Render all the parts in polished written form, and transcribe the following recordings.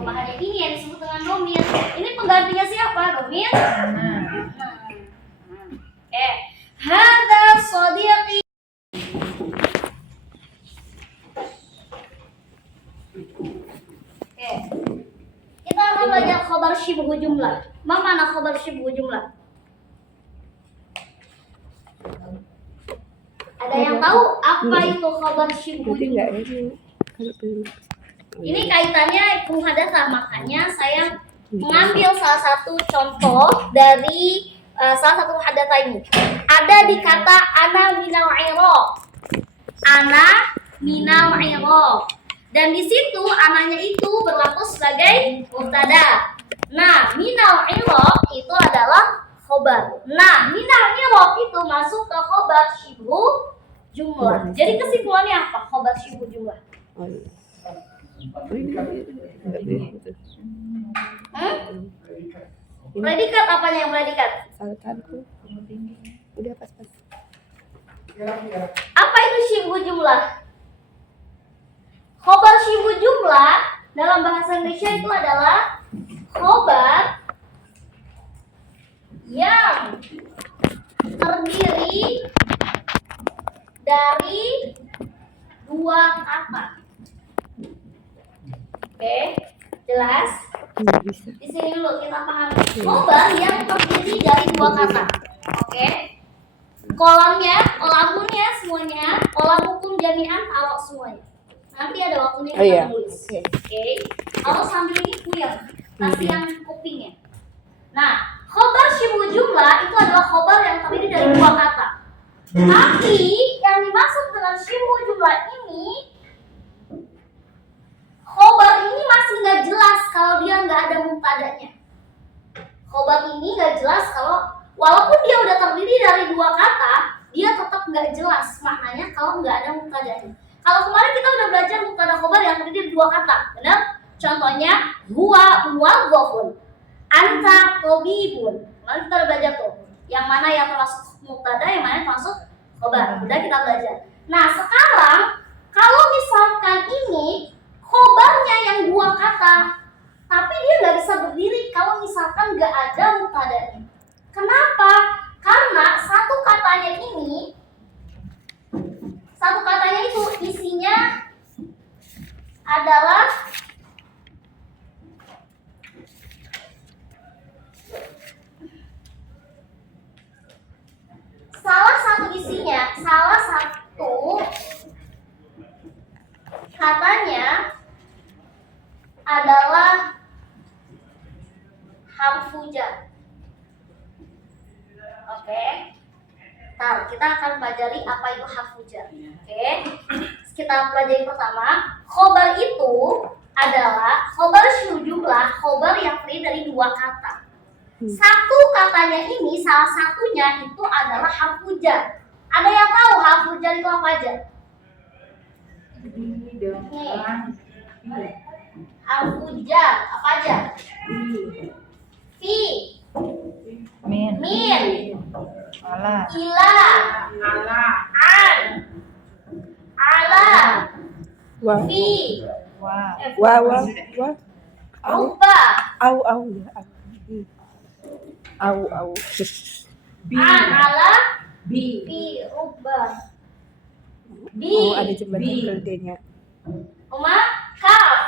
perubahannya ini yang disebut dengan domir. Ini penggantinya siapa? Domir. Hadza shadiqi. Kita akan belajar khobar syibhu jumlah. Mana khobar syibhu jumlah? Ada yang tahu apa itu khobar syibhu jumlah? Ini kaitannya muhadatsah, makanya saya mengambil salah satu contoh dari salah satu muhadatsah ini. Ada di kata ana minal iraq. Ana minal iraq. Dan di situ ananya itu berlaku sebagai mubtada. Nah, minal iraq itu adalah khobar. Nah, minal iraq itu masuk ke khobar syibhu jumlah. Jadi kesimpulannya apa? Khobar syibhu jumlah. Predikat apanya yang predikat? Udah pas-pas. Apa itu syibhu jumlah? Khobar syibhu jumlah dalam bahasa Indonesia itu adalah khobar yang terdiri dari dua kata. Oke, jelas? Di sini dulu kita pahami. Khobar yang terdiri dari dua kata. Oke. Kolamunnya semuanya, kolam hukum jami'an kalau semuanya. Nanti ada waktunya kita tulis. Oke. Kalau sambil ini puyeng, kasih yang kupingnya. Nah, khobar syibhu jumlah itu adalah khobar yang terdiri dari dua kata. Tapi yang dimaksud dengan syibhu jumlah ini, khobar ini masih nggak jelas kalau dia nggak ada mubtadanya. Khobar ini nggak jelas kalau walaupun dia udah terdiri dari dua kata, dia tetap nggak jelas maknanya kalau nggak ada mubtadanya. Kalau kemarin kita udah belajar mubtada khobar yang terdiri dari dua kata, benar? Contohnya huwa muwadhdhafun, anta tabibun. Kemarin kita udah belajar tuh, yang mana yang termasuk mubtada, yang mana yang termasuk khobar. Udah kita belajar. Nah sekarang kalau misalkan ini khobarnya yang dua kata, tapi dia nggak bisa berdiri kalau misalkan nggak ada mubtadanya. Kenapa? Karena satu katanya itu isinya adalah salah satu katanya adalah harfu jar. Oke. Nah, kita akan pelajari apa itu harfu jar. Oke. Kita pelajari pertama, khobar itu adalah khobar syibhu jumlah, khobar yang terdiri dari dua kata. Satu katanya ini, salah satunya itu adalah harfu jar. Ada yang tahu harfu jar itu apa aja? Nih. Harfu jar apa aja? Fi, min, Ala, ila, an, ala, fi, wa, ruba, Au. an, ala, fi, ruba, bi, Ada jembatan kerjanya. kaf.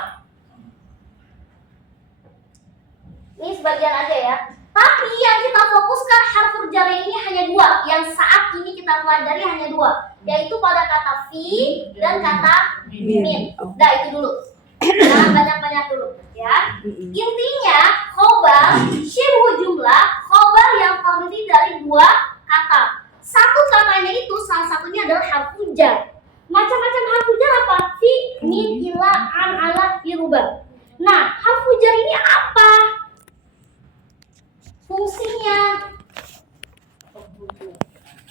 Ini sebagian aja ya. Tapi yang kita fokuskan harfu jar ini hanya dua. Yang saat ini kita pelajari hanya dua, yaitu pada kata fi dan kata min. Udah itu dulu. Jangan banyak-banyak dulu ya. Intinya khobar syibhu jumlah, khobar yang terdiri dari dua kata. Satu katanya itu salah satunya adalah harfu jar. Macam-macam harfu jar apa? Fi, min, ila, an, ala, fi, ruba. Nah, harfu jar ini apa? Fungsinya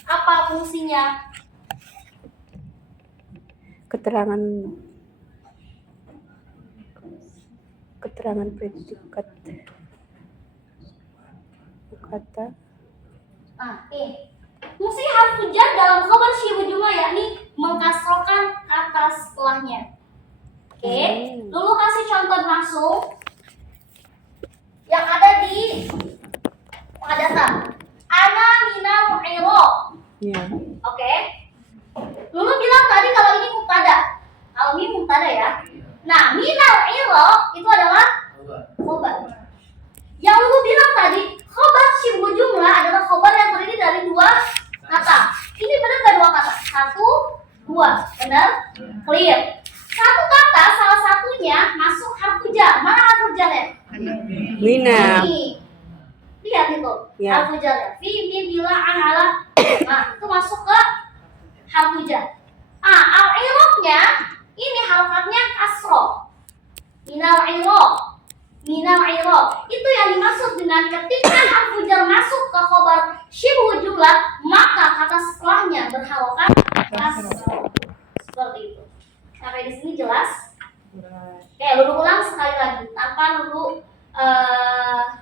apa? Keterangan predikat kata. Fungsi harfu jar dalam khobar syibhu jumlah yakni mengkasrokan kata setelahnya. Oke, dulu kasih contoh langsung. padatan. Ana minal Iraq. Ya. Oke. Lulu bilang tadi kalau ini mubtada. Kalau ini mubtada ya. Nah, minal Iraq itu adalah khobar. Yang Lulu bilang tadi, khobar syibhu jumlah adalah khobar yang terdiri dari dua kata. Ini benar nggak dua kata? Satu, dua. Benar? Clear. Satu kata, salah satunya masuk harfu jar. Mana harfu jarnya? Mina. Ini. Lihat itu. Ya. Harfu jarnya. Fi, min, bila, an, ala. Nah, itu masuk ke harfu jar. Al-Iraqnya, ini harokatnya kasroh. Minal Iraq. Minal Iraq. Itu yang dimaksud dengan ketika harfu jar masuk ke khobar syibhu jumlah, maka kata setelahnya berharokat kasroh. Seperti itu. Sampai di sini jelas? Oke, Lulu ulang sekali lagi tanpa Lulu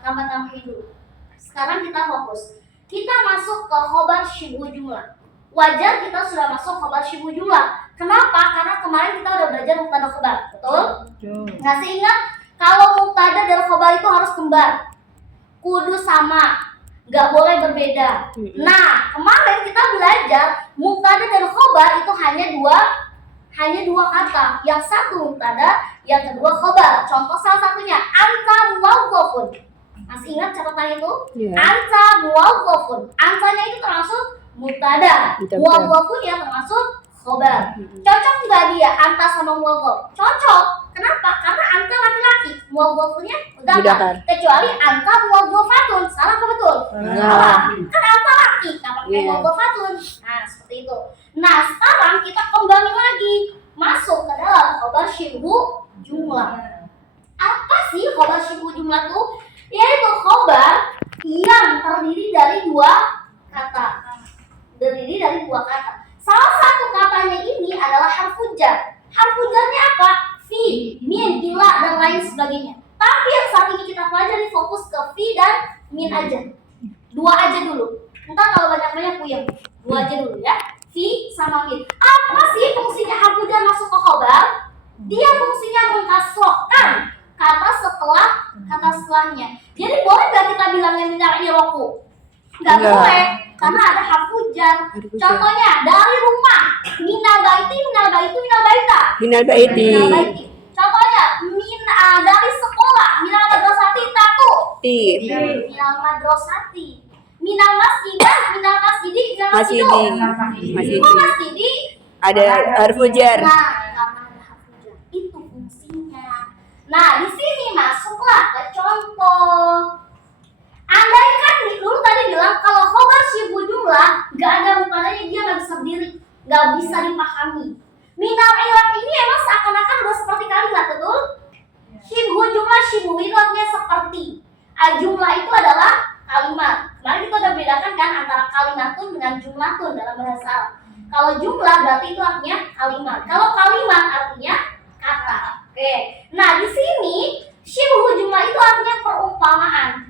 tambah-tambahin dulu. Sekarang kita fokus. Kita masuk ke khobar syibhu jumlah. Wajar kita sudah masuk khobar syibhu jumlah. Kenapa? Karena kemarin kita udah belajar mubtada khobar, betul? Ngasih ingat kalau mubtada dan khobar itu harus kembar, kudu sama, nggak boleh berbeda. Nah, kemarin kita belajar mubtada dan khobar itu hanya dua kata. Yang satu mubtada, yang kedua khobar. Contoh salah satunya anta muwazzafun. Masih ingat catatan itu? Ya. Anta muwazzafun. Antanya itu termasuk mubtada, muwazzafun yang termasuk khobar. Cocok nggak dia anta sama muwazzaf? Cocok. Kenapa? Karena anta laki-laki, muwazzafunnya mudzakkar. Kecuali anta muwazzafatun. Salah apa betul? Salah. Kan anta laki, nggak pakai muwazzafatun. Nah, seperti itu. Nah, sekarang kita kembali lagi masuk ke dalam khobar syibhu jumlah. Apa sih khobar syibhu jumlah tuh? Yaitu khobar yang terdiri dari dua kata. Salah satu katanya ini adalah harfu jar. Harfu jarnya apa? Fi, min, bila, dan lain sebagainya. Tapi yang saat ini kita pelajari fokus ke fi dan min aja. Dua aja dulu. Entah kalau banyak-banyak puyeng. Dua aja dulu ya. Fi sama min. Apa sih fungsinya harfu jar masuk ke khobar? Dia fungsinya mengkasrohkan kata setelahnya. Jadi boleh nggak kita bilangnya minal iroku? Nggak boleh, karena ada harfu jar. Contohnya dari rumah, minal baiti, minal baita. Minal baiti. Contohnya dari sekolah, minal madrasati tatu. Minal madrasati. Minal masjidah, minal masjidi, minal masjidu. Kok masjidi? Ada harfu jar. Nah, karena ada harfu jar. Itu fungsinya. Nah, di sini masuklah ke contoh. Andaikan dulu tadi bilang kalau khobar syibhu jumlah nggak ada mubtadanya, dia nggak bisa berdiri, nggak bisa dipahami. Minal Iraq ini emang seakan-akan udah seperti kalimat, betul? Syibhu jumlah, syibhu itu artinya seperti. Jumlah itu adalah kalimat. Kemarin kita udah bedakan kan antara kalimatun dengan jumlatun dalam bahasa Arab. Kalau jumlah berarti itu artinya kalimat. Kalau kalimat artinya kata. Oke. Nah, di sini syibhu jumlah itu artinya perumpamaan.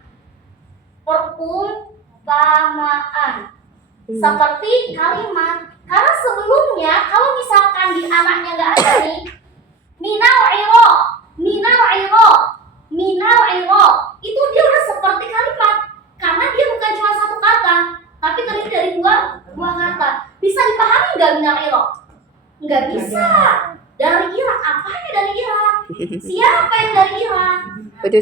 Seperti kalimat. Karena sebelumnya kalau misalkan di anaknya nggak ada nih minal iro itu dia udah seperti kalimat karena dia bukan cuma satu kata tapi terdiri dari dua kata. Bisa dipahami nggak minal iro? Nggak bisa. Dari Irak, apanya dari Irak? Siapa yang dari Irak?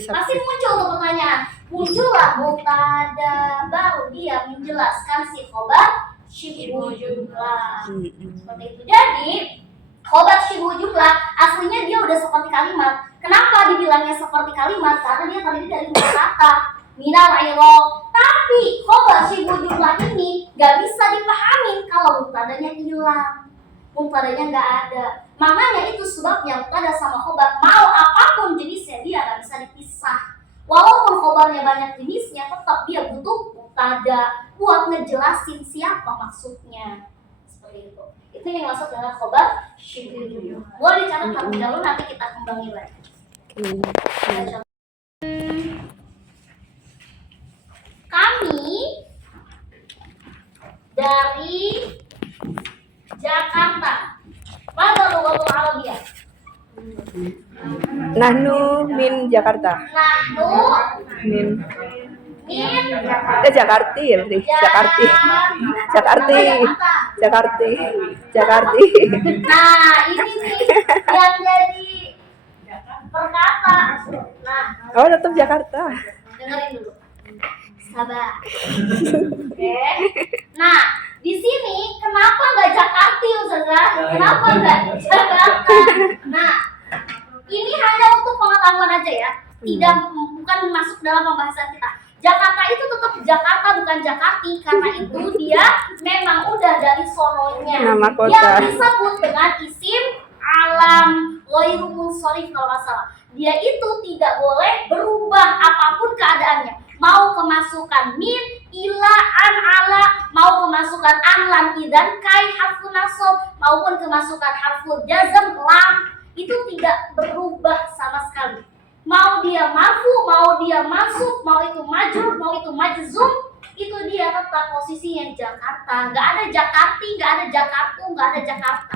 Pasti muncul tuh pertanyaan. Muncullah mubtada, baru dia menjelaskan si khobar syibhu jumlah. Seperti itu. Jadi khobar syibhu jumlah aslinya dia udah seperti kalimat. Kenapa dibilangnya seperti kalimat? Karena dia terdiri dari dua kata, minal Iraq. Tapi khobar syibhu jumlah ini gak bisa dipahami kalau mubtadanya hilang, mubtadanya nggak ada. Makanya itu sebabnya mubtada sama khobar mau apapun jenisnya dia nggak bisa dipisah. Walaupun khobarnya banyak jenisnya, tetap dia butuh mubtada buat ngejelasin siapa maksudnya. Seperti itu. Itu yang masuk dalam khobar syibhu jumlah. Boleh dicatat terlebih dahulu, nanti kita kembangin lagi. Kami dari Jakarta. Pada lughatul Arabiyah. Nahnu min Jakarta. Nahnu Min Jakarti ya berarti. Jakarti. Jakarti. Jakarti. Jakarti. Nah, ini nih yang jadi perkata. Nah, Oh, tetap Jakarta. dengerin dulu. Sabar. Oke. Nah, di sini kenapa nggak Jakarti, Ustazah? Kenapa nggak Jakarta? Nah, ini hanya untuk pengetahuan aja ya. Bukan masuk dalam pembahasan kita. Jakarta itu tetap Jakarta, bukan Jakarti, karena itu dia memang udah dari sononya Nama kota. yang disebut dengan isim alam ghairu munsharif kalau nggak salah. Dia itu tidak boleh berubah apapun keadaannya. Mau kemasukan min, ila, an, ala, mau kemasukan an, lam, idan, kai, harfun nasab, maupun kemasukan harful jazm, lam, itu tidak berubah sama sekali. Mau dia marfu, mau dia mansub, mau itu majrur, mau itu majzum, itu dia tetap posisinya Jakarta. Nggak ada Jakarti, nggak ada Jakarta, nggak ada Jakarta,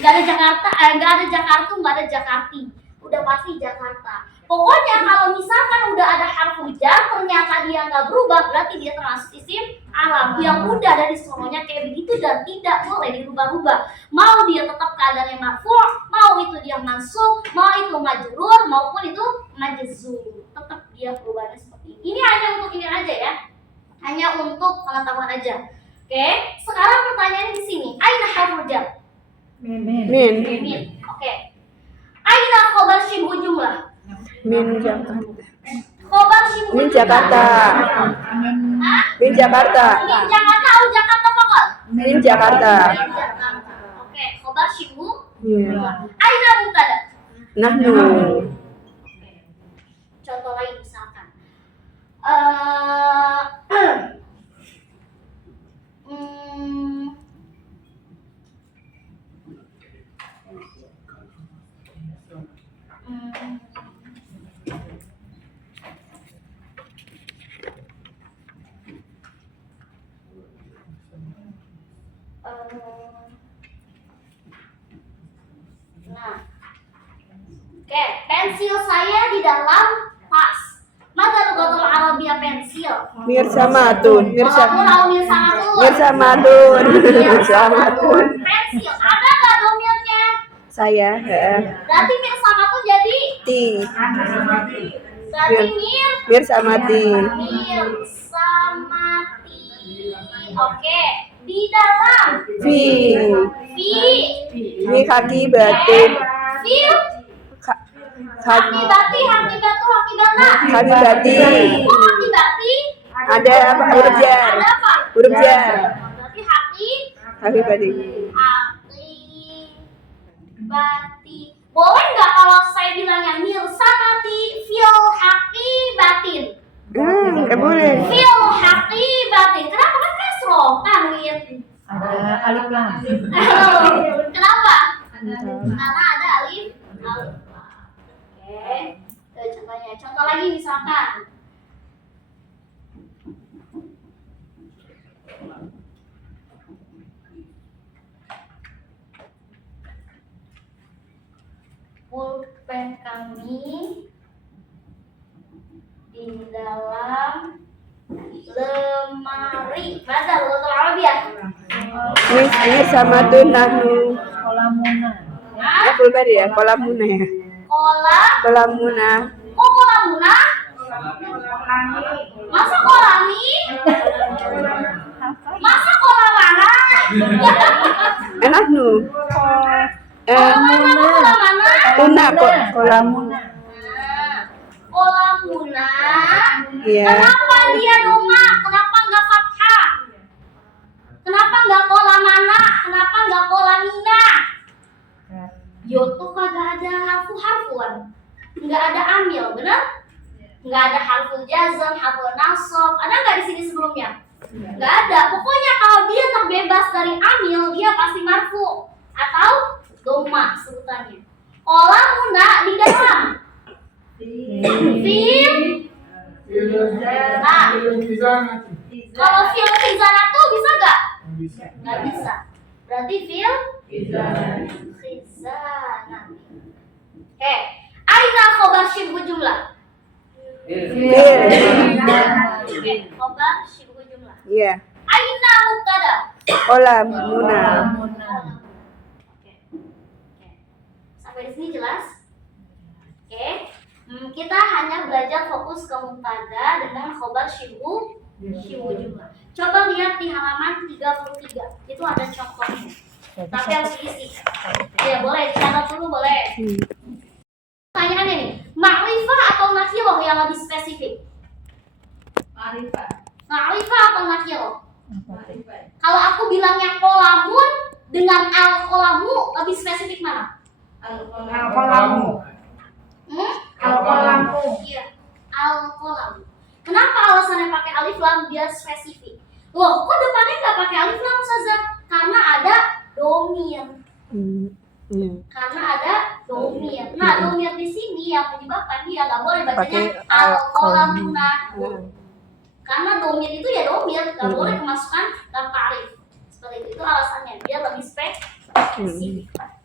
nggak ada Jakarta, nggak ada Jakarta, nggak ada Jakarti. Udah pasti Jakarta. Pokoknya kalau misalkan udah ada harfu jar, ternyata dia nggak berubah, berarti dia termasuk isim alam yang udah dari sononya kayak begitu dan tidak boleh dirubah-rubah. Mau dia tetap keadaannya marfu', mau itu dia mansub, mau itu majrur, maupun itu majzum, tetap dia perubahannya seperti ini. Ini hanya untuk ini aja ya, hanya untuk pengetahuan aja. Oke, sekarang pertanyaannya di sini, aina harfu jar? Min. Min. Oke. Aina khobar syibhu jumlah? Min Jakarta. Khobar syibhu Min jumlah? Jakarta. Min Jakarta. Min Jakarta atau Jakarta pokok? Min Jakarta. Min Jakarta. Oke, khobar syibhu. Iya. Aina mubtada? Nahnu. Contoh lain misalkan. Nah, oke, pensil saya di dalam tas. Maka lugatul Arabiyah pensil. Mirsamatun. Walaupun au mirsamatun. Mirsamatun. Mirsamatun. Pensil, ada nggak domirnya? Saya. Berarti mirsamatun jadi Ti. berarti Mirsamati. mirsamati. Oke, di dalam Fi. fi Fi kaki batin. fil Kaki hakibati hakibatu hakibata. kaki batin. Oh, hakibati Ada apa huruf jar? ada apa? Huruf jar. Berarti haki Kaki batin. hakibati. Boleh nggak kalau saya bilangnya mirsamati fil hakibatin? Nggak boleh. Fil hakibatin. Kenapa kan kasroh tanwin? Ada alif lam. Kenapa? Karena ada alif. Oke. Itu contohnya. Contoh lagi misalkan. Pulpen kami di dalam lemari. Baca lugatul Arabiyah. Mirsamatun nahnu. Kolamuna. Hah? Apa tadi ya? Kolamuna ya. Kolamuna. Oh, kolamuna? Masa kolami? Masa kolamana? Nahnu. Kolamana, kolamana? Tuna kolamuna. Kolamuna. Iya. Kenapa dia doma? Kenapa nggak fathah? Kenapa nggak kolamana? Kenapa nggak kolamina? Yo tuh kagak ada harfu-harfuan, nggak ada amil, bener? Nggak ada harful jazm, harful nasab. Ada nggak di sini sebelumnya? Nggak ada. Pokoknya kalau dia terbebas dari amil, dia pasti marfu atau doma sebutannya. Kolamuna di dalam. Fil. Ah. Kalau fil khizanatu bisa nggak? Nggak bisa. Berarti fil khizanah. Aina khobar syibhu jumlah? Fil. Khobar syibhu jumlah. Iya. Aina mubtada. Kolamuna. Muna. Oke. Sampai di sini jelas? Oke. Kita hanya belajar fokus ke mubtada dengan khobar syibhu jumlah. Coba lihat di halaman 33. Itu ada contohnya. Tapi harus diisi. Ya boleh, dicatat dulu boleh. Pertanyaannya nih, ma'rifah atau nakirah yang lebih spesifik? Ma'rifah atau nakirah? Kalau aku bilangnya kolamun dengan al-kolamu lebih spesifik mana? Al-kolamu. Al-kolamu. Iya, al-kolamu. Kenapa alasannya pakai alif lam biar spesifik? Loh, kok depannya nggak pakai alif lam Ustazah? Karena ada domir. Karena ada domir. Nah, domir di sini yang menyebabkan dia nggak boleh bacanya Pakai al-kolamuna. Karena domir itu ya domir, nggak boleh kemasukan tanpa alif. Seperti itu alasannya, dia lebih spesifik.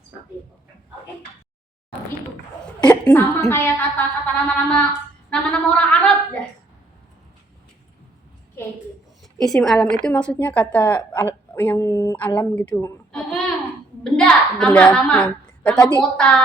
Seperti itu. Oke. Gitu. Sama kayak kata-kata nama-nama orang Arab dah. Kayak gitu. Isim alam itu maksudnya kata yang alam gitu. Benda, nama Tadi kota.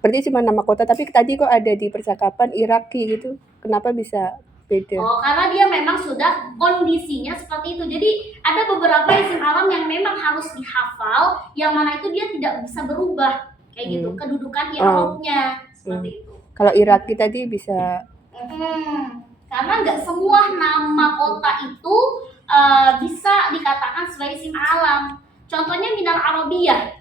berarti cuma nama kota, tapi tadi kok ada di percakapan Iraki gitu. Kenapa bisa beda? Oh, karena dia memang sudah kondisinya seperti itu. Jadi ada beberapa isim alam yang memang harus dihafal, yang mana itu dia tidak bisa berubah kayak gitu, kedudukan i'rabnya seperti itu. Kalau Iraki tadi bisa. Karena nggak semua nama kota itu bisa dikatakan sebagai isim alam. Contohnya minal arabiyah.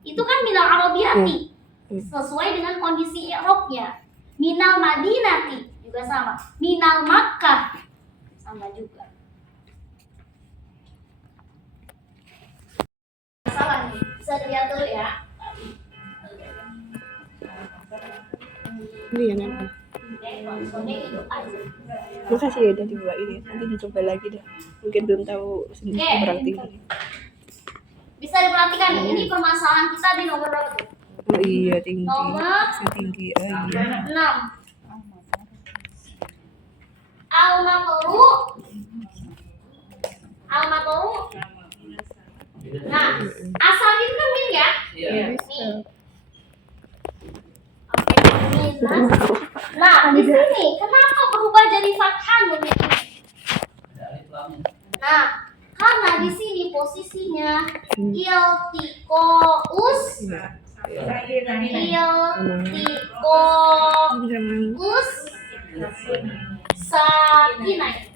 Itu kan minal arabiyati. Sesuai dengan kondisi i'rabnya. Minal madinati juga sama. Minal makkah sama juga. Salah nih. Bisa dilihat dulu ya. Ini ya nanti. Makasih ya udah dibawain ya. Nanti dicoba lagi deh. Mungkin belum tahu sendiri berarti. Bisa diperhatikan nih, ini permasalahan kita di nomor berapa tuh? Oh iya, tinggi. Nomor Tinggi. Oh iya. 6. Al-matoru. Nah, asalnya itu kan min ya? Min. Oke, min. Nah, di sini kenapa berubah jadi fathah min ini? Nah, karena di sini posisinya iltiqaus sakinain.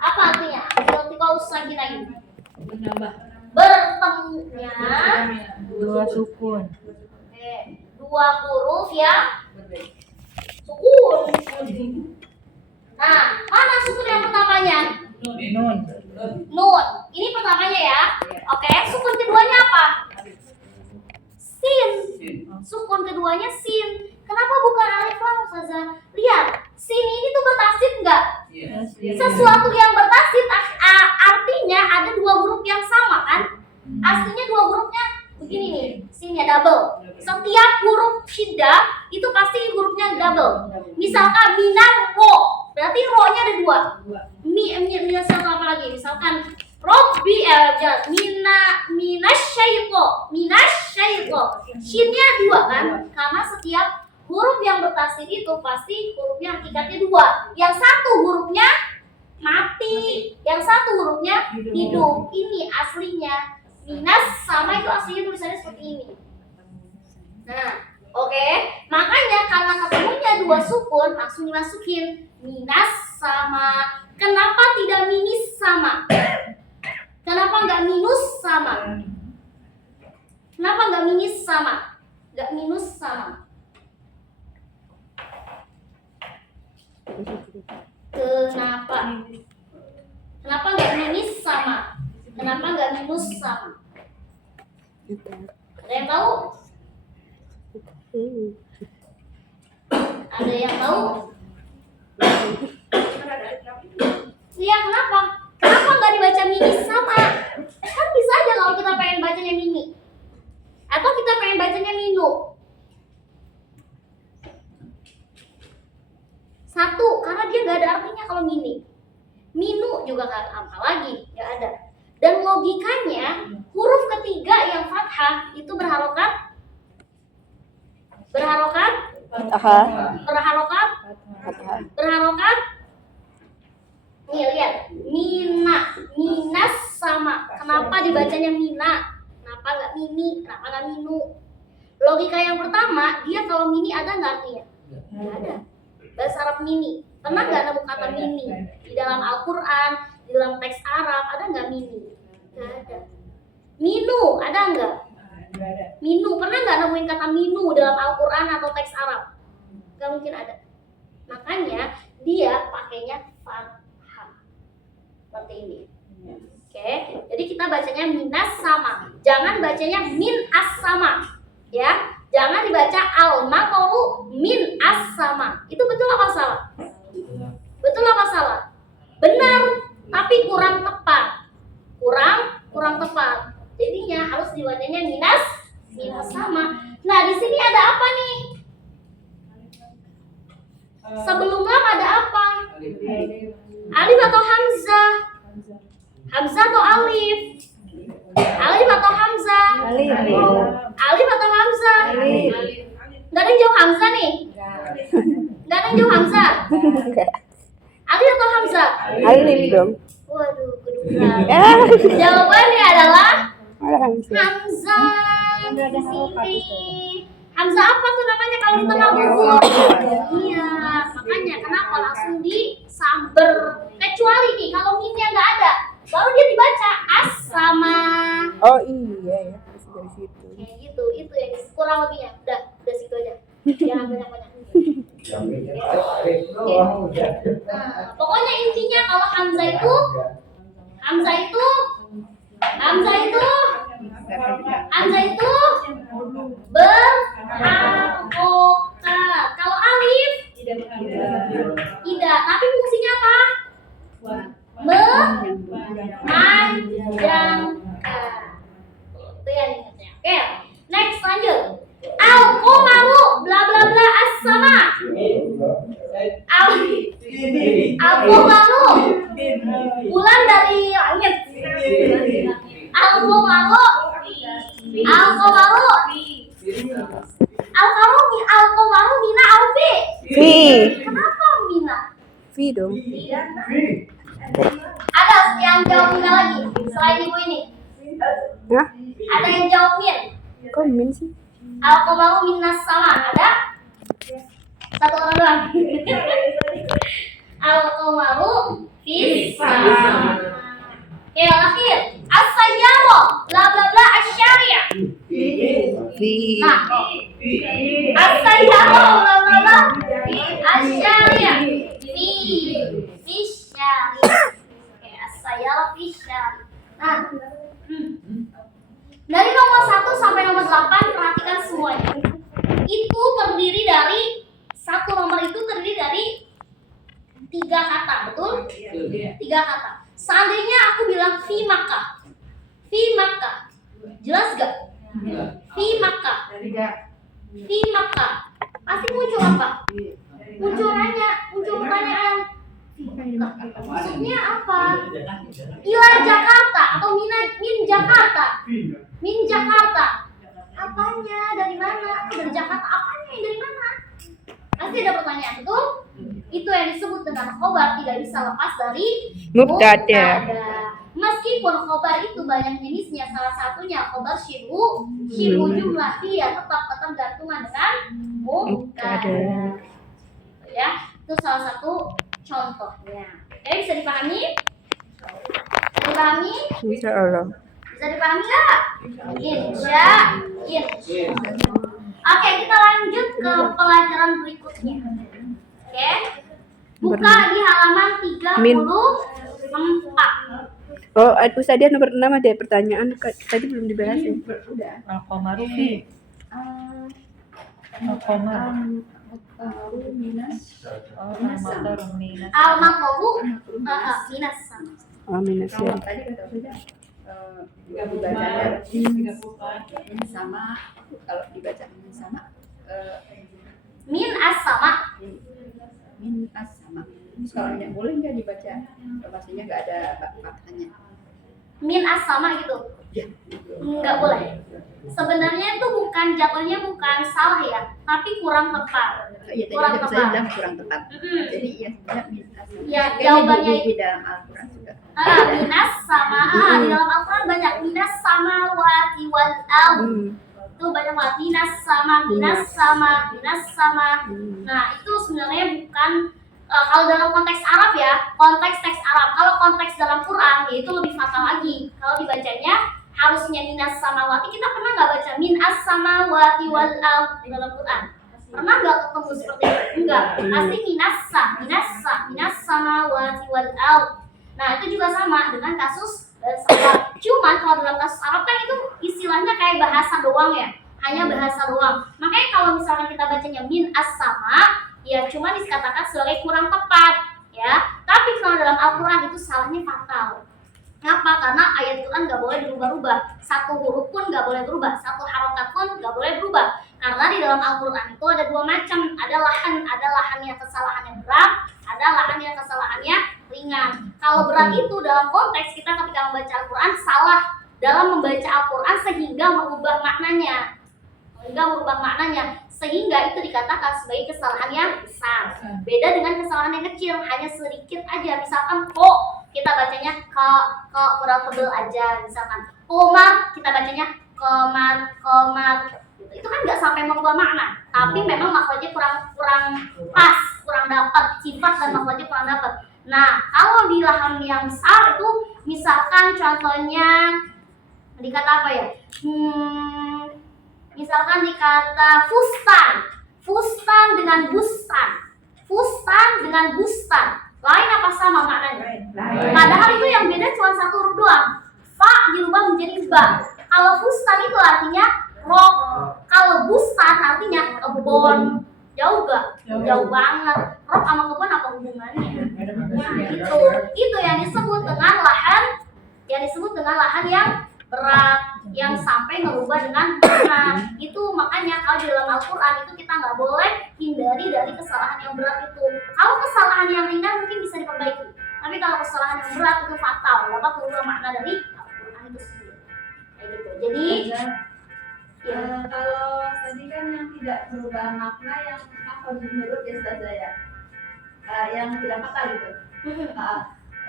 Apa artinya? Iltiqaus sakinain. Bertemunya Dua sukun. dua huruf yang sukun. Nah, mana sukun yang pertamanya? Nun. Nun. Ini pertamanya ya. Oke, sukun keduanya apa? Sin. Sukun keduanya sin. Kenapa bukan alif lam Ustazah? Lihat, sin ini tuh bertasydid enggak? Sesuatu yang bertasydid artinya ada dua huruf yang sama kan? Aslinya dua hurufnya begini nih, sinnya double. Setiap huruf syiddah itu pasti hurufnya double. Misalkan minar ro, berarti ro-nya ada dua. Misalkan apa lagi? Misalkan Robbi minasyaiqo. Shinnya dua kan? Karena setiap huruf yang bertasydid itu pasti hurufnya hakikatnya dua. Yang satu hurufnya mati, yang satu hurufnya hidup. Ini aslinya. Minas sama itu aslinya tulisannya seperti ini. Nah, oke. Makanya karena ketemunya dua sukun langsung dimasukin minas sama. Kenapa tidak minis sama? Kenapa nggak minus sama? Kenapa nggak minis sama? Nggak minus sama? Kenapa? Kenapa nggak minis sama? Kenapa nggak minus sama? Ada yang tahu? Ada yang tahu? Iya, kenapa? Kenapa nggak dibaca mini sama? Kan bisa aja kalau kita pengen bacanya mini. Atau kita pengen bacanya minu. atau mini. Minu juga nggak apa lagi, nggak ada. Dan logikanya huruf ketiga yang fathah itu berharokat, Fathah. berharokat. Nih lihat, mina, minas sama. Kenapa dibacanya mina? Kenapa nggak mini? Kenapa nggak minu? Logika yang pertama, dia kalau mini ada nggak artinya? Nggak ada. Bahasa Arab mini. Pernah nggak nemu kata mini di dalam Al-Quran, di dalam teks Arab ada nggak mini? Nggak ada. Minu ada nggak? Minu, pernah nggak nemuin kata minu dalam Al-Quran atau teks Arab? Nggak mungkin ada. Makanya dia pakainya fathah seperti ini. Oke, jadi kita bacanya minas sama. Jangan bacanya min as sama, ya. Jangan dibaca al-matoru min as sama. Itu betul apa salah? Betul apa salah? Benar, tapi kurang tepat. Kurang tepat. Jadinya harus dibacanya minas sama. Nah, di sini ada apa nih? Sebelum lam ada apa? Alif atau hamzah? Hamzah atau alif? Alif atau hamzah? Alif atau hamzah? Nggak ada yang jawab hamzah nih? Nggak ada yang jawab hamzah? Alif atau hamzah? Alif dong. Waduh, kedudukan. Jawabannya adalah hamzah. Di sini. Hamzah apa tuh namanya kalau di tengah huruf? Iya, makanya kenapa langsung disamber. Kecuali nih kalau minnya nggak ada, baru dia dibaca as-sama. Oh iya ya, harus dari situ. Kayak gitu, itu yang kurang lebihnya. Udah situ aja. Jangan banyak-banyak. Nah, pokoknya intinya kalau hamzah itu berharokat. Kalau alif tidak, tapi fungsinya apa? Memanjangkan. Itu yang ingatnya. Oke, next lanjut. Al-qamaru bla bla bla as-sama. Al-qamaru bulan dari langit. Al-qamaru mina alfi. Fi. Kenapa mina? Fi dong. Ada yang jawab mina lagi selain ibu ini? Hah? Ada yang jawab min? Kok min sih? Al-qamaru minas sama ada? Satu orang doang. Al-qamaru fis sama. Oke, akhir. As-sayyara bla bla bla asy-syari'. Fi. Nah, as-sayyara bla bla bla asy-syari'. Fis syari'. Oke, as-sayyara fis syari'. Nah, dari nomor 1 sampai nomor 8 perhatikan semuanya. Itu terdiri dari satu nomor itu terdiri dari 3 kata, betul? 3 kata. Seandainya aku bilang fi Makkah, jelas gak? Fi Makkah, pasti muncul apa? Muncul pertanyaan. Maksudnya apa? Ila Jakarta atau min Jakarta. Apanya? Dari mana? Dari Jakarta. Apanya yang dari mana? Pasti ada pertanyaan, betul? Itu yang disebut dengan khobar, tidak bisa lepas dari Mubtada. Meskipun khobar itu banyak jenisnya, salah satunya khobar syibhu jumlah, dia tetap gantungan dengan mubtada. Ya, itu salah satu contohnya. Oke, bisa dipahami? Insya Allah. Bisa dipahami nggak? Insya. Oke, kita lanjut ke pelajaran berikutnya. Oke, buka di halaman 34. Oh, Ustadzah nomor 6 ada pertanyaan tadi belum dibahas ya? Al-qamaru fi. Al-qamaru. Al-maqabu minas sama. Oh, minus ya. Tadi kata Ustazah dibacanya sama, kalau dibaca sama Min as sama. min as sama. kesalahannya boleh nggak dibaca? Maksudnya nggak ada fathahnya. Min as-sama gitu. Ya. Nggak boleh. Sebenarnya itu bukan jatuhnya bukan salah ya, tapi kurang tepat. Iya tadi Kurang ada saya tepat. bilang kurang tepat. Mm-mm. Jadi ya sebenarnya min as-sama. Ya, Kayaknya jawabannya di dalam Al-Quran juga. Minas sama di dalam Al-Quran banyak minas sama wati wal al. Itu banyak banget minas sama. Nah, itu sebenarnya bukan kalau dalam konteks Arab ya, konteks teks Arab. Kalau konteks dalam Quran, ya itu lebih fatal lagi. Kalau dibacanya harusnya minas samawati. Kita pernah nggak baca minas samawati wal al di dalam Quran? Pernah nggak ketemu seperti itu? Enggak. Pasti minas samawati wal al. Nah, itu juga sama dengan kasus bahasa Arab. Cuman kalau dalam kasus Arab kan itu istilahnya kayak bahasa doang ya. Hanya bahasa doang. Makanya kalau misalkan kita bacanya min as-sama, ya cuma dikatakan sebagai kurang tepat, ya. Tapi kalau dalam Al-Quran itu salahnya fatal. Kenapa? Karena ayat Quran nggak boleh dirubah-rubah. Satu huruf pun nggak boleh berubah, satu harokat pun nggak boleh berubah. Karena di dalam Al-Quran itu ada dua macam. Ada lahan yang kesalahannya berat, ada lahan yang kesalahannya ringan. Kalau berat itu dalam konteks kita ketika membaca Al-Quran salah dalam membaca Al-Quran sehingga merubah maknanya. Sehingga itu dikatakan sebagai kesalahan yang besar. Beda dengan kesalahan yang kecil, hanya sedikit aja. Misalkan kok kita bacanya ke kurang tebel aja. Misalkan komar kita bacanya komar. Itu kan nggak sampai merubah makna, tapi memang maknanya kurang pas, kurang dapat sifat dan maknanya kurang dapat. Nah, kalau di lahan yang besar itu misalkan contohnya dikata apa ya? Misalkan dikata fustan dengan bustan, lain apa sama maknanya? Padahal itu yang beda cuma satu huruf doang. Fa dirubah menjadi ba. Kalau fustan itu artinya rok, kalau bustan artinya kebun. Jauh gak? Jauh banget. Rok sama kebun apa hubungannya? Nah, itu yang disebut dengan lahan yang berat, yang sampai merubah dengan makna. Itu makanya kalau di dalam Al-Quran itu kita nggak boleh hindari dari kesalahan yang berat itu. Kalau kesalahan yang ringan mungkin bisa diperbaiki, tapi kalau kesalahan yang berat itu fatal, dapat merubah makna dari Al-Quran itu sendiri. Kayak gitu. Jadi kalau tadi kan yang tidak berubah makna yang apa menurut ya Ustazah ya, yang tidak fatal gitu.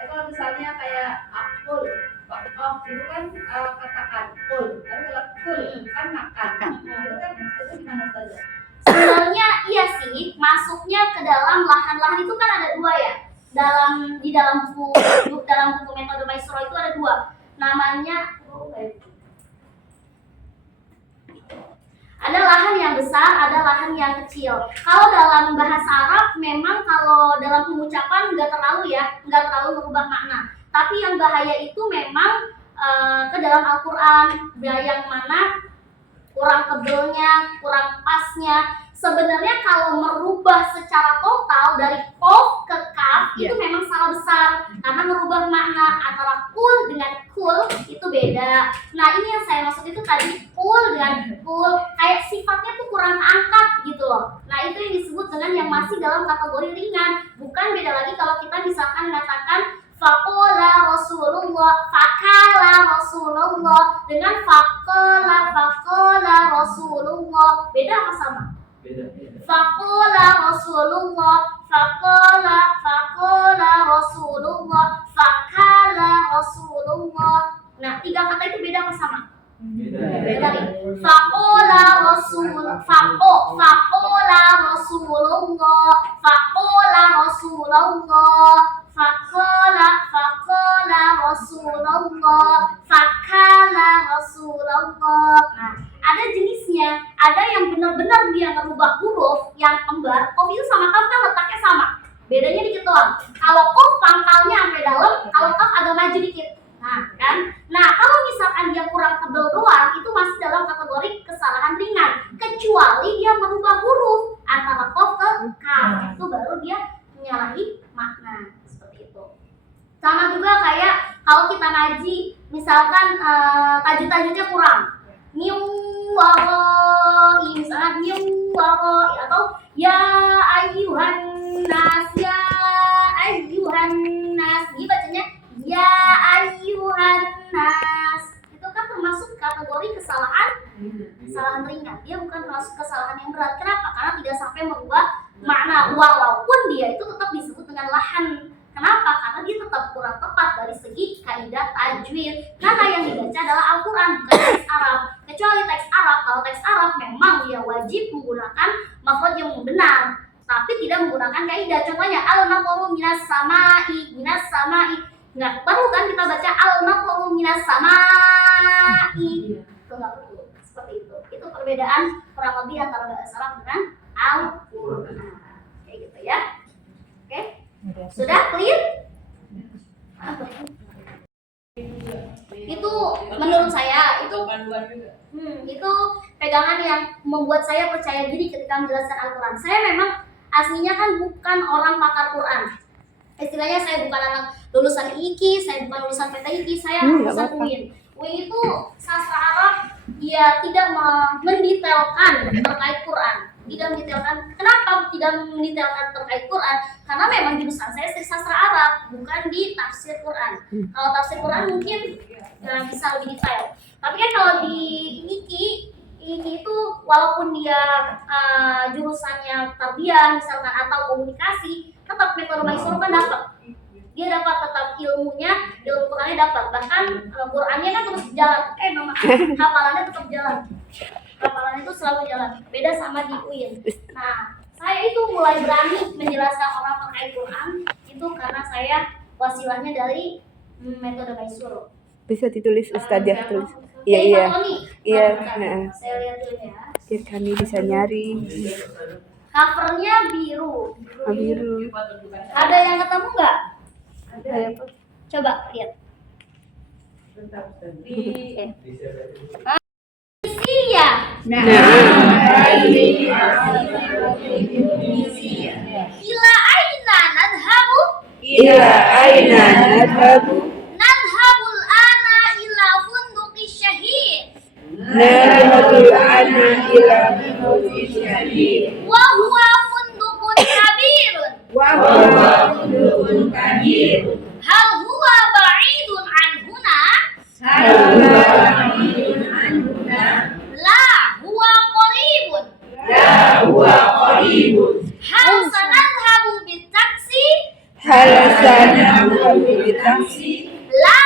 Kalau misalnya kayak akul, itu kan katakan kul, tapi kalau kul kan makan. Itu kan itu gimana saja? Sebenarnya iya sih, masuknya ke dalam lahan-lahan itu kan ada dua ya. Di dalam buku metode Maestro itu ada dua. Namanya ada lahan yang besar, ada lahan yang kecil. Kalau dalam bahasa Arab memang kalau dalam pengucapan nggak terlalu merubah makna. Tapi yang bahaya itu memang ke dalam Al-Quran, yang mana kurang tebelnya, kurang pasnya. Sebenarnya kalau merubah secara total dari kof ke kaf itu memang salah besar, karena merubah makna antara kul dengan kul itu beda. Nah, ini yang saya maksud itu tadi, kul dengan kul kayak sifatnya tuh kurang angkat gitu loh. Nah, itu yang disebut dengan yang masih dalam kategori ringan. Bukan beda lagi kalau kita misalkan mengatakan fakala Rasulullah dengan fakala Rasulullah, beda apa sama? Beda. Fakala Rasulullah, fakala Rasulullah. Nah, tiga kata itu beda apa sama? Beda lagi. Fakala Rasulullah, fakala Rasulullah. Nah, ada jenisnya, ada yang benar-benar dia merubah huruf yang kembar. Kof itu sama kaf kan letaknya sama, bedanya dikit doang. Kalau kof pangkalnya sampai dalam, kalau kaf agak maju dikit. Nah, kalau misalkan dia kurang tebel doang, itu masih dalam kategori kesalahan ringan, kecuali dia merubah huruf antara kof ke kaf, itu baru dia menyalahi makna seperti itu. Sama juga kayak kalau kita ngaji, misalkan tajud-tajudnya kurang, misalkan atau ya ayyuhan nas, ya ayyuhan nas. Dia bacanya ya ayyuhan nas. Itu kan termasuk kategori kesalahan ringan. Dia bukan termasuk kesalahan yang berat. Kenapa? Karena tidak sampai merubah makna, walaupun dia itu tetap disebut dengan lahan. Kenapa? Karena dia tetap kurang tepat dari segi kaidah tajwid. Karena yang dibaca adalah Al-Quran, bukan teks Arab. Kecuali teks Arab, kalau teks Arab memang dia wajib menggunakan makhraj yang benar, tapi tidak menggunakan kaidah. Contohnya al-maqru minas samai, minas samai. Nggak perlu kan kita baca al-maqru minas samai. Itu nggak perlu. Seperti itu. Itu perbedaan kurang lebih antara bahasa Arab dengan Al-Quran. Kayak gitu ya. Oke? Sudah clear? Itu menurut saya itu pegangan yang membuat saya percaya diri ketika menjelaskan Al-Quran. Saya memang aslinya kan bukan orang pakar Quran. Istilahnya saya bukan anak lulusan IKI, saya bukan lulusan PTIKI, saya lulusan UIN. UIN itu sastra Arab, dia tidak mendetailkan terkait Quran. Tidak mendetailkan. Kenapa tidak mendetailkan terkait Quran? Karena memang jurusan saya sastra Arab, bukan di tafsir Quran. Kalau tafsir Quran mungkin bisa lebih detail. Tapi kan kalau di IKI itu walaupun dia jurusannya tarbiyah misalkan atau komunikasi, tetap metode Maisur kan dapat. Dia dapat tetap ilmu Qurannya dapat. Bahkan Qurannya kan terus jalan. Hafalannya tetap jalan. Hafalannya itu selalu jalan. Beda sama di UIN. Nah, saya itu mulai berani menjelaskan orang terkait Quran itu karena saya wasilahnya dari metode Maisur. Bisa ditulis Ustazah tulis. Iya. Iya. Saya lihat dulu ya. Biar kami bisa nyari. Covernya biru. Biru. Ada yang ketemu nggak? Ada. Coba lihat. Indonesia. Ila aina nadhabu? Ila aina nadhabu? Nadhabul ana ila funduqi syahid. Nadhabul ana ila funduqi syahid. Wa huwa funduqun kabirun. Hal huwa ba'idun anhuna? La huwa qaribun. Hal sanadhabu bitaksi? Hal sanadhabu bitaksi? La.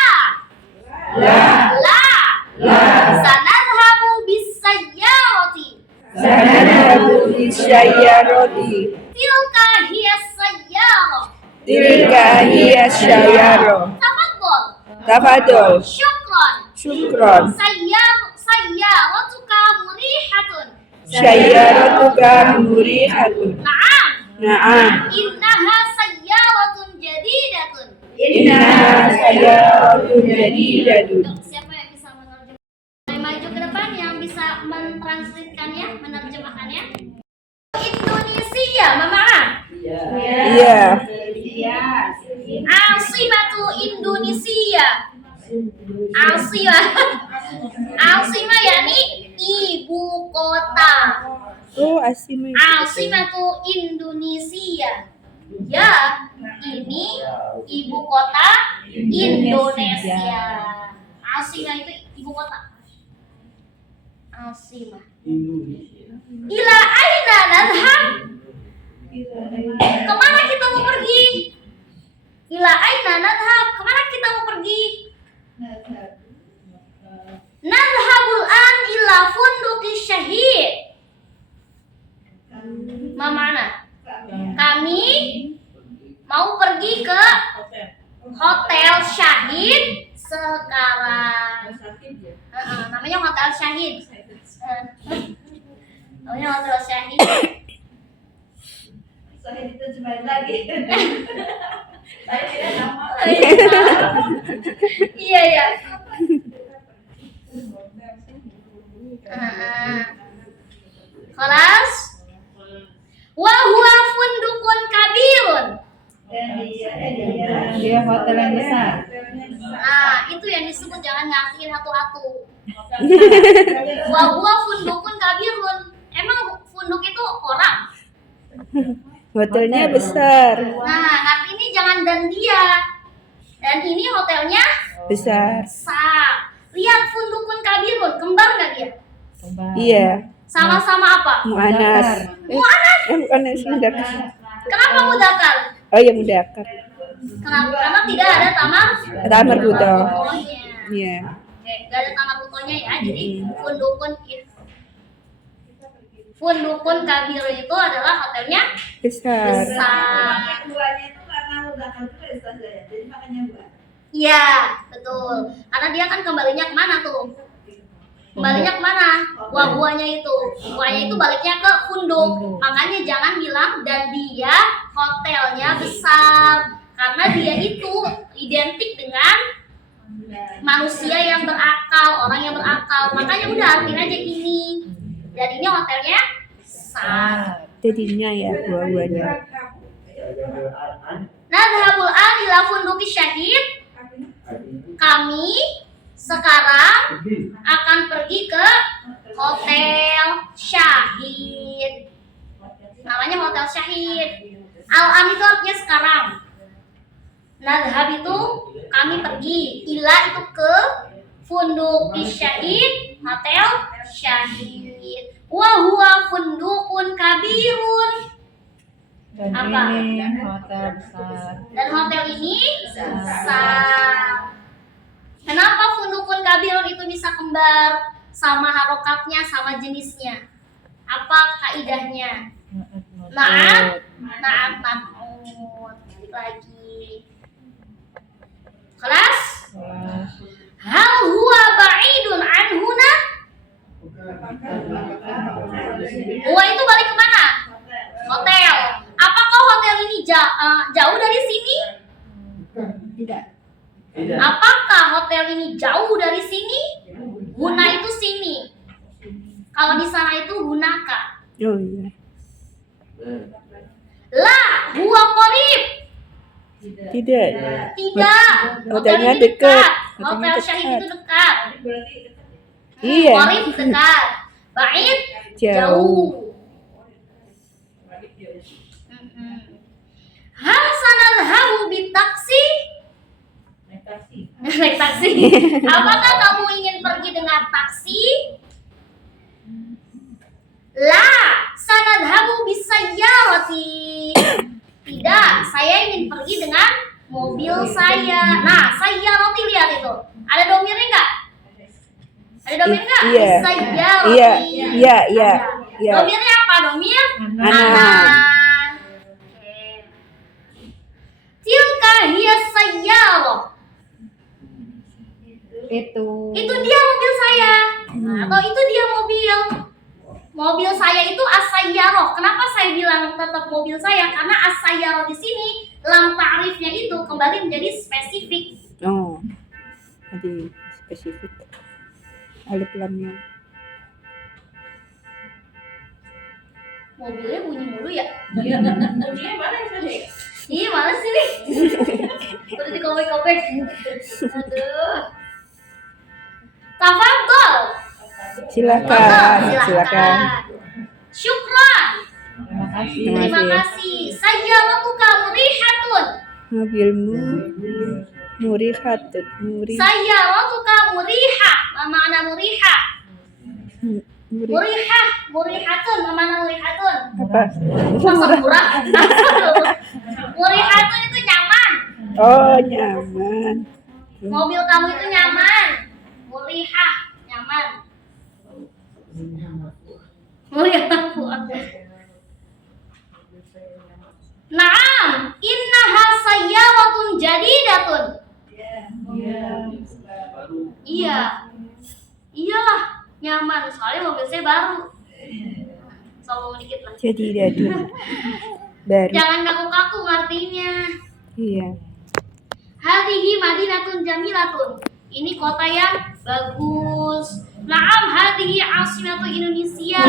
Sanadhabu bisayyarati. Sanadhabu bisayyarati. Tilka hiya sayyara. Tilka hiya sayyara. Tafadhol. Syukron. Sayyaratuka murihatun. Sayyaratuka murihatun. Na'am. Innaha sayyaratun jadidatun. Innaha sayyaratun jadidatun. Siapa yang bisa menerjemahkan? Maju ke depan yang bisa mentranslitkannya, menerjemahkannya. Indonesia, Mama. Iya. Asimatu Indonesia. Asimah yakni ibu kota. Oh, Asimah. Asimatu Indonesia. Ya, ini ibu kota Indonesia. Asimah itu ibu kota. Asimah. Ila aina nadhhab? Kemana kita mau pergi? Ila aina nadhhab? Kemana kita mau pergi? Nadhhabul an ila funduqi syahid. Mana? Kami mau pergi ke Hotel Syahid sekarang. Namanya Hotel Syahid. Namanya Hotel Syahid. Syahid itu cuma lagi. Saya tidak nama. Iya. Kelas. Wa huwa fundukun kabirun. Dia hotel yang besar. Nah, itu yang disebut jangan ngasih atu-atu. Wa huwa fundukun kabirun. Emang funduk itu orang? Hotelnya besar. Nah, artinya jangan dan dia. Dan ini hotelnya Besar. besar. Lihat Fundukun Kabirun, kembar nggak dia? Kembar. Iya. Sama-sama apa? Mu'anas. Mu'anas mudakar. Kenapa mudakar? Oh ya mudakar. Kenapa? Karena tidak ada tamar Tamar buto. butonya. Iya. Oke, nggak ada tamar butonya ya. Jadi Fundukun Kabirun itu adalah hotelnya Besar. besar. Keduanya itu karena udah kan juga ya Ustazah ya. Jadi makanya dua. Iya, betul. Karena dia kan kembalinya kemana tuh? Kembalinya kemana? Buahnya itu. Buahnya itu baliknya ke funduk. Makanya jangan bilang dan dia hotelnya besar. Karena dia itu identik dengan manusia yang berakal, orang yang berakal. Makanya udah artiin aja ini. Dan ini hotelnya besar. Jadinya ya buah-buahnya. Nadhabul an ila funduki syahid. Kami sekarang akan pergi ke Hotel Syahid. Namanya Hotel Syahid. Al-an itu artinya sekarang. Nadhab itu kami pergi. Ila itu ke Funduki Syahid, Hotel Syahid. Wa huwa fundukun kabirun. Dan Apa? ini hotel besar. Dan hotel ini besar. Kenapa Fundukun Kabirun itu bisa kembar? Sama harokatnya, sama jenisnya. Apa kaidahnya? Naat mat'ud. Lagi. Kelas? Hal huwa ba'idun anhuna? Huwa itu balik kemana? Hotel. Apakah hotel ini jauh dari sini? Tidak. Apakah hotel ini jauh dari sini? Huna itu sini. Kalau di sana itu hunaka. Oh iya. La, huwa qarib. Tidak. Tidak. Hotelnya ini dekat. Hotel Hotelnya Syahid dekat. itu dekat. Iya. Qarib dekat. Ba'id Jauh. jauh. Hal sanadhabu bitaksi? Naik taksi. Apakah kamu ingin pergi dengan taksi? La, sanadhabu bisayyarati. Tidak, saya ingin pergi dengan mobil saya. Nah, sayyarati lihat itu. Ada domirnya enggak? Ada domir enggak? Iya. Bisayyarati. Iya. Iya. Iya. Iya. Domirnya apa? Domir Ana. Oke. Tilka hiya sayyarah. Itu dia mobil saya. Atau itu dia mobil. Mobil saya itu as-sayyarah. Kenapa saya bilang tetap mobil saya? Karena as-sayyarah di sini lam ta'rifnya itu kembali menjadi spesifik. Oh. Jadi spesifik. Alif lamnya. Mobilnya bunyi mulu ya? Kuncinya mana Ustazah? Iya, mana sih nih? Udah dikobek-kobek. Aduh. Tafadhol. Silakan. Silakan. Syukran. Terima kasih. Terima kasih. Sayyaratuka murihatun. Mobilmu murihatun. Sayyaratuka murihah. Apa makna murihah? Murihah, murihatun. Apa makna murihatun? Apa? Masa murah? Murihatun itu nyaman. Oh, nyaman. Mobil kamu itu nyaman. Murihah, nyaman. Murihah. Naam, innaha sayyaratun jadidatun. Iya. Iyalah, nyaman. Soalnya mobil saya baru. Sombong dikit lah. Jadi dadu. Baru. Jangan kaku-kaku ngartinya. Iya. Hadhihi madinatun jamilatun. Ini kota yang bagus. Naam, hadhihi asimatu Indonesia.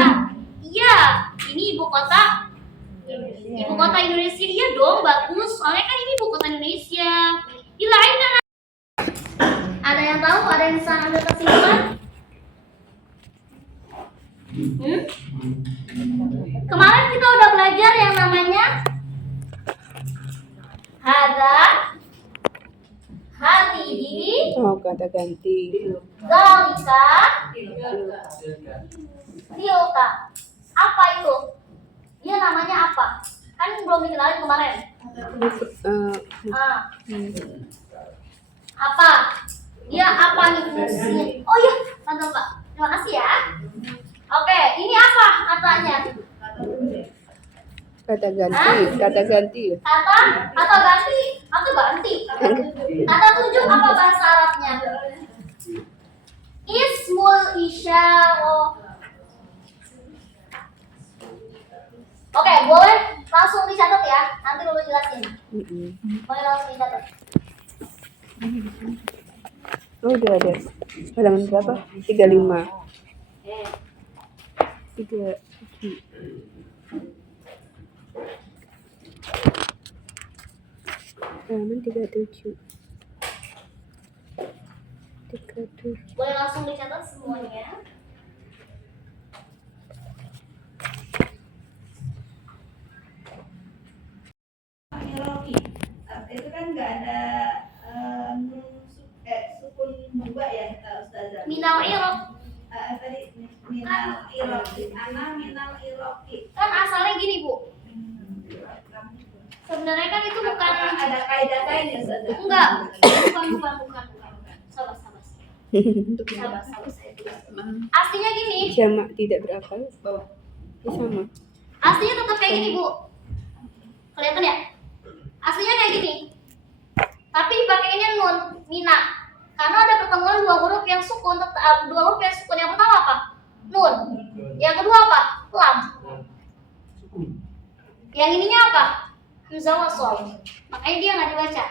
Iya, ini ibu kota. Ibu kota Indonesia. Iya dong, bagus. Soalnya kan ini ibu kota Indonesia. Ila aina. Ada yang tahu? Ada yang bisa ambil kesimpulan? Kemarin kita udah belajar yang namanya hadza Oh, kata ganti. Zalika, tilka. Apa itu? Dia namanya apa? Kan belum dikenalin kemarin. Ah, apa? Dia apa nih fungsinya? Oh iya, mantap Pak. Terima kasih ya. Oke, ini apa katanya? Kata ganti. Kata ganti. Kata ganti. Kata tunjuk apa bahasa Arabnya? Ismul isyarah. Oke, boleh langsung dicatat ya. Nanti dulu jelasin. Boleh langsung dicatat. Oh, udah ada. Halaman berapa? 35. Oke. 3. Halaman 37. 37. Boleh langsung dicatat semuanya. Iroki. Itu kan nggak ada sukun dua ya, Ustazah. Minal iraq. Tadi minal iroki, minal iroki. Kan asalnya gini, Bu. Sebenarnya kan itu bukan Ada kaidah lain ya, Ustazah? enggak. Bukan. Sabar. Saya dulu. Aslinya gini. Jamak tidak berakal. Ya, sama. Aslinya tetap kayak gini, Bu. Kelihatan ya? Aslinya kayak gini. Tapi dipakainya nun, mina. Karena ada pertemuan dua huruf yang sukun. Yang pertama apa? Nun. Yang kedua apa? Lam. Yang ininya apa? Hamzah wasol. Makanya dia nggak dibaca.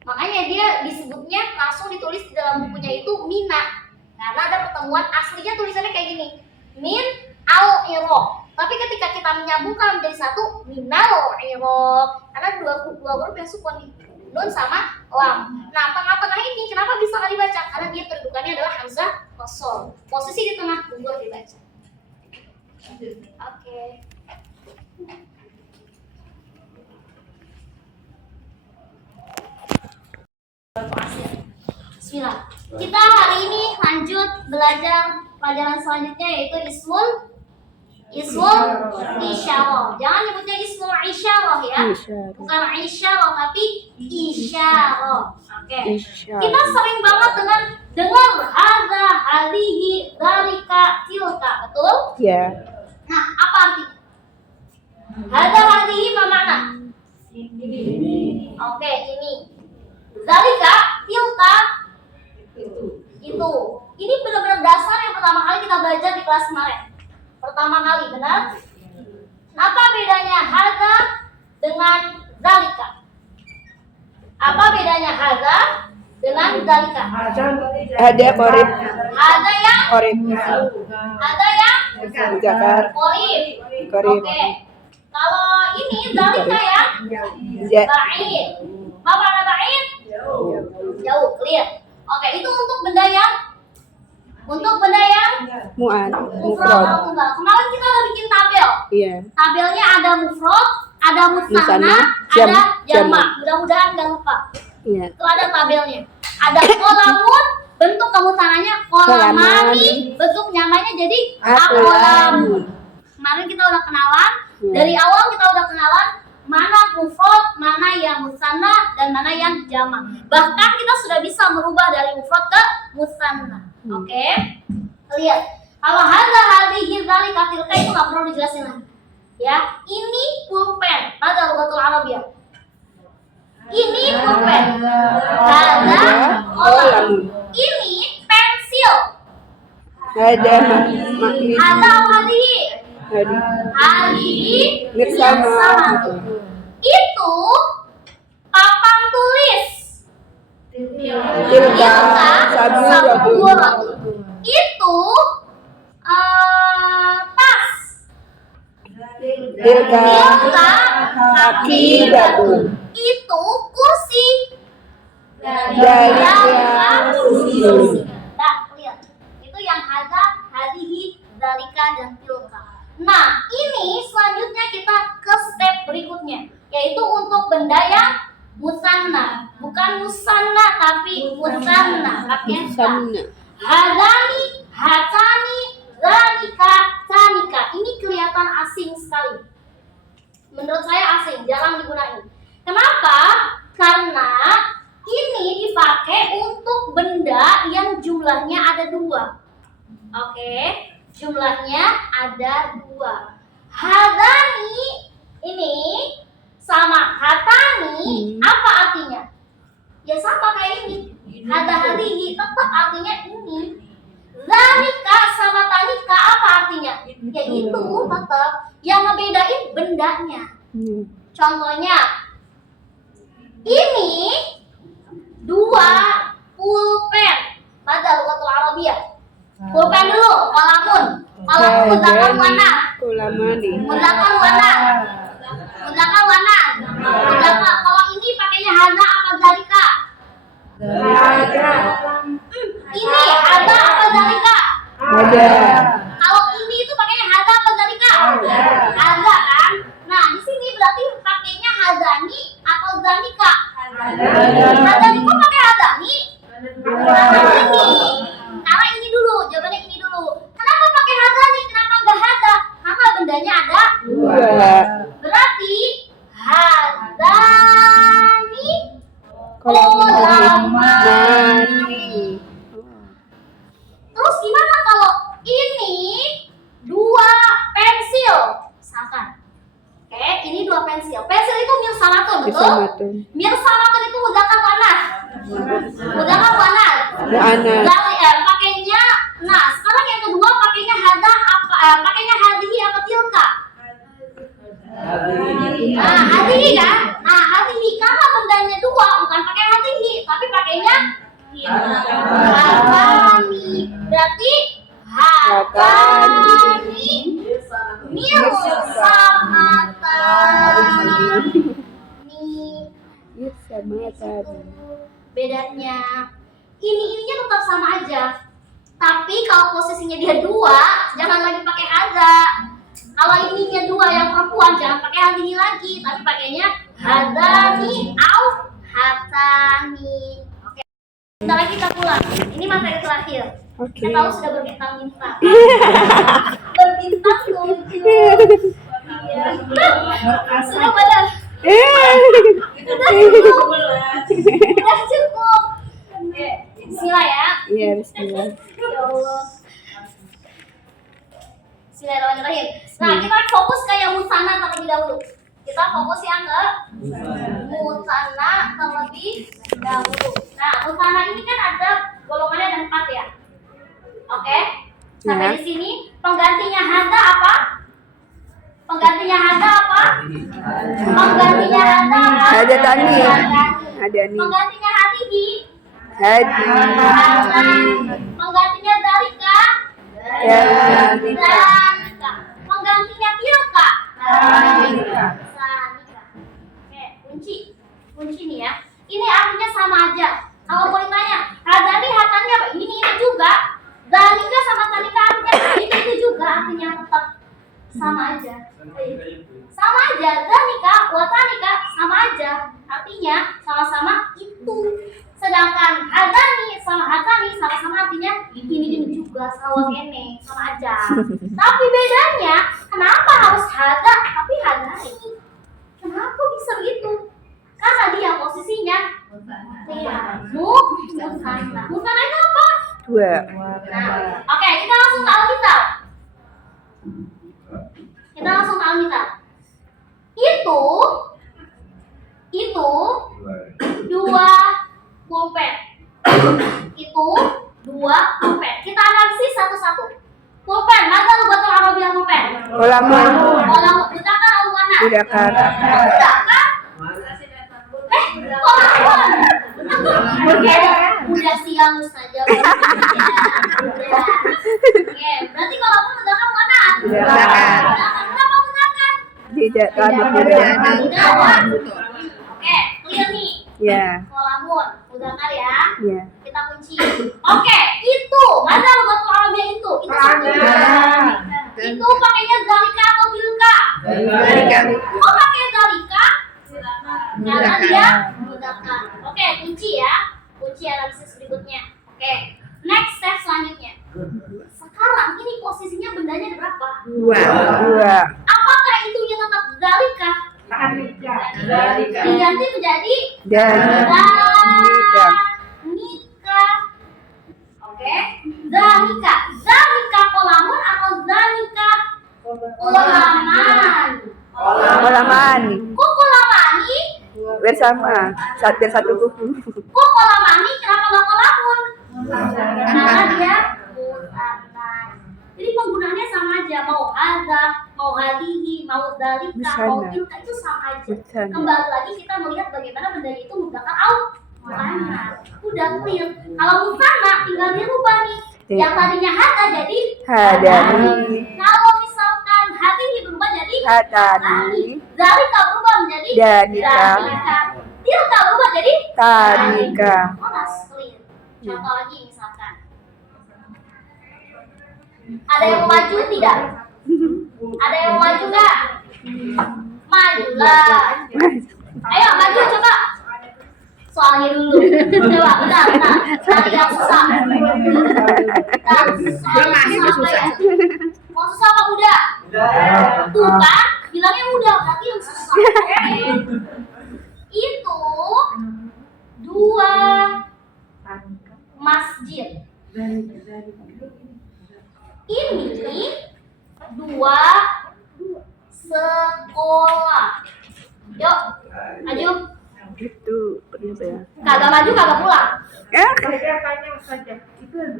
Makanya dia disebutnya langsung ditulis di dalam bukunya itu mina. Karena ada pertemuan aslinya tulisannya kayak gini. Min al iraq. Tapi ketika kita menyambungkan menjadi satu, minal iraq. Karena dua huruf yang sukun nih. Nun sama lam. Nah, tengah-tengah ini kenapa bisa nggak dibaca? Karena dia kedudukannya adalah hamzah wasol. Posisi di tengah tunggu dibaca. Oke. Bismillah. Kita hari ini lanjut belajar pelajaran selanjutnya yaitu ismul isyarah. Jangan nyebutnya ismul isyarah ya. Isyarah. Bukan isyarah tapi isyarah. Oke. Isyarah. Kita sering banget dengar hadza, hadihi, dzalika, tilka, betul? Ya. Nah, apa artinya? Hadza, hadihi apa makna? Oke, ini. Dzalika, tilka, itu. Ini benar-benar dasar yang pertama kali kita belajar di kelas kemarin. Pertama kali, benar? Apa bedanya hadza dengan dzalika? Apa bedanya hadza dengan dzalika? Ada korib. Ada yang Korib. Zakar. korib. Oke. Kalau ini dzalika ya? Ya. Ba'id. Apa makna ba'id? Jauh, clear. Oke, itu untuk benda yang Mu'an. mufrad Mufrad. atau tunggal. Kemarin kita udah bikin tabel. Iya. Tabelnya ada mufrad, ada musanna, Musanna, ada jamak. jamak. Mudah-mudahan nggak lupa. Iya. Itu ada tabelnya. Ada kolamun, bentuk kemusananya kolamani, bentuk nyamanya jadi akolamun. Kemarin kita udah kenalan. Iya. Dari awal kita udah kenalan mana mufrad, mana yang musanna, dan mana yang jamak. Bahkan kita sudah bisa merubah dari mufrad ke musanna. Oke? Lihat. Kalau hadza, hadihi, dzalika, tilka itu nggak perlu dijelasin lagi. Ya, ini pulpen. Mada lughatul Arabiyah. Ini pulpen. Hadza kolam. Ini pensil. Ada makhluk. Hadza hadihi. Hadihi Mirsama. itu papan tulis. Tilka saburatu. Itu tas. Tilka Hakidatun. Itu kursi. Dalika kursi. Nah, lihat. Itu yang hadza, hadihi, dzalika, dan tilka. Nah, ini selanjutnya kita ke step berikutnya, yaitu untuk benda yang Musanna, bukan musanna tapi musanna, pakai ta. Sana. Hadani, hatani, zanika, tanika. Ini kelihatan asing sekali. Menurut saya asing, jarang digunakan. Kenapa? Karena ini dipakai untuk benda yang jumlahnya ada 2. Oke, jumlahnya ada 2. Hadani ini sama hatani, apa artinya? Ya sama kayak ini. Hadahadihi tetap artinya ini. Zanika sama tanika apa artinya? Ya itu tetap. Yang ngebedain bendanya. Contohnya, ini 2 pulpen pada lugatul Arabiyah. Pulpen dulu, kalamun. Kalau mudzakkar mana? Kulamani. Mudzakkar mana? Mudzakkar mana? Mudzakkar. Kalau ini pakainya hada apa zalika? Ini hada apa zalika? Ada. Kalau ini itu pakainya hada apa zalika? Hada kan? Nah, di sini berarti pakainya hadani atau zalika? Hadani kok pakai hadani? Hadani. Karena ini dulu, jawabannya ini dulu. Kenapa pakai hadani? Kenapa enggak hada? Karena bendanya ada 2. berarti hadani Kulamani. Terus gimana kalau ini 2 pensil? Misalkan. Oke, ini 2 pensil. Pensil itu mirsamatun, betul? Kisamatun. Mirsamatun itu mudzakkar muannats. Mudzakkar muannats. Mu'annas. Pakainya. Nah, sekarang yang kedua pakainya hada apa? Pakainya hadihi apa tilka? Nah, hadihi kan? Nah, hadihi karena bendanya 2 bukan pakai hadihi, tapi pakainya hatani. Berarti hatani mirsamatani. Kisamatan. Bedanya ininya tetap sama aja. Tapi kalau posisinya dia 2, jangan lagi pakai hada. Kalau ininya 2 yang perempuan, jangan pakai hadihi lagi, tapi pakainya hadani au hatani. Oke. Bentar lagi kita pulang. Ini materi terakhir. Oke. Saya tahu sudah berbintang-bintang. Berbintang 7. Iya. Sudah pada. Sudah cukup. Sudah cukup. Oke. Bismillah ya. Iya, bismillah. Ya Allah. Bismillahirrahmanirrahim. Nah, kita fokus ke yang musanna terlebih dahulu. Kita fokus yang ke musanna terlebih dahulu. Nah, musanna ini kan ada golongannya ada 4 ya. Oke? Sampai Ya. di sini penggantinya hada apa? Penggantinya hada apa? Penggantinya hada apa? Hada tani. Hadani. Hadani. Penggantinya hadihi. Hadi. Penggantinya dalika. Dalika. Penggantinya tilka. Sanika. Oke, kunci nih ya. Ini artinya sama aja. Kalau mau ditanya, hadani hatanya apa? Ini juga. Dalika sama tanika artinya itu juga artinya tetap sama aja. Sama aja. Dalika, watanika sama aja. Artinya sama-sama itu. Sedangkan hadani sama hatani sama-sama artinya ini juga sama kene, sama aja. Tapi bedanya, kenapa harus hada tapi hadani? Kenapa bisa begitu? Karena dia posisinya musanna. Musanna itu apa? 2. Nah, oke, kita langsung ke Alkitab. Itu 2 pulpen. Itu 2 pulpen. Kita analisis satu-satu. Pulpen, mana lugatul Arabiyah pulpen? Kolamun. Kalau mudzakkar atau muannats? Mudzakkar. Mudzakkar. Kolamun. Udah siang saja. Oke, berarti kolamun mudzakkar muannats? Mudzakkar. Kenapa mudzakkar? Tidak lama berjalan. Oke, clear nih. Ya. Kolamun, mudzakkar ya. Ya. Kita kunci. Oke, itu. Mana lugatul Arabiyah itu? Itu satu. Itu pakainya zalika atau tilka? Zalika. Oh, pakai zalika? Karena dia Dua. Apakah itunya tetap zalika? Diganti menjadi Danika. zanika. Oke, zanika. Zanika kolamun atau zanika kolaman? Kolamani. Kok kolamani? Bersama. Biar satu kuku. Kok kolamani? Kenapa nggak kolamun? Karena dia musannas. Jadi penggunaannya sama aja, mau hadza, mau hadihi, mau dzalika, mau Musannas. tilka itu sama aja. Musannas. Kembali lagi kita melihat bagaimana benda itu mudzakkar au muannas. Udah clear. Kalau musanna tinggal dirubah nih. Yang tadinya hadza jadi Hadani. Kalau misalkan hadihi berubah jadi Hatani. dzalika berubah menjadi Danika. dzalika. Tilka berubah jadi Tanika. Muannas, clear. Contoh lagi misalkan. Ada yang mau maju tidak? Ada yang mau maju nggak? Majulah. Ayo maju coba. Soalnya dulu. Coba, bentar. Nanti yang susah. Mau susah apa mudah? Tuh kan, bilangnya mudah, berarti yang susah. Oke. Itu dua masjid. Ini dua sekolah. Yuk, maju. Gitu. Kenapa ya? Kagak maju, kagak pulang.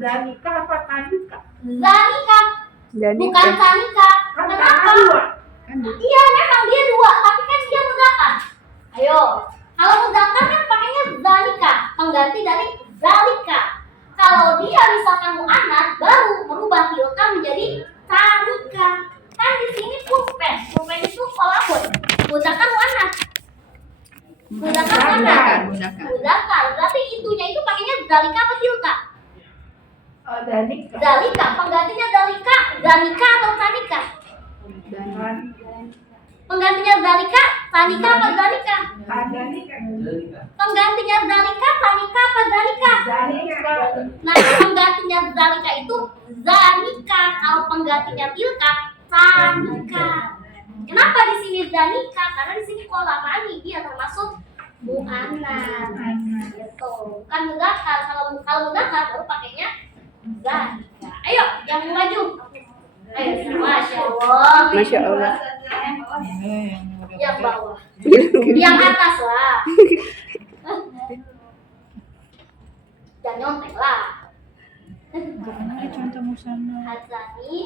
Zanika, bukan Zanika. Kenapa? Iya, memang dia dua, tapi kan dia mudzakkar. Ayo, kalau mudzakkar kan pakainya Zanika, pengganti dari Zalika. Kalau dia misalkan muannats baru merubah tilka menjadi tanika. Kan di sini pulpen itu kolamun. Mudzakkar muannats. Mudzakkar muannats. Mudzakkar. Berarti intunya itu pakainya zalika apa tilka? Zalika. Penggantinya zalika, zanika atau tanika? Penggantinya zalika, tanika apa zalika? Penggantinya zalika, tanika apa zalika? Nah, penggantinya zalika itu zanika. Kalau penggantinya tilka, tanika. Kenapa di sini zanika? Karena di sini kolamani, dia termasuk muannats. Gitu. Kan mudzakkar. Kalau mudzakkar baru pakainya zanika. Ayo, yang mau maju. Ayo, masya Allah. Masya Allah. Yang bawah. Yang atas lah. Jangan nyontek lah. Gimana contoh musana? Hazani.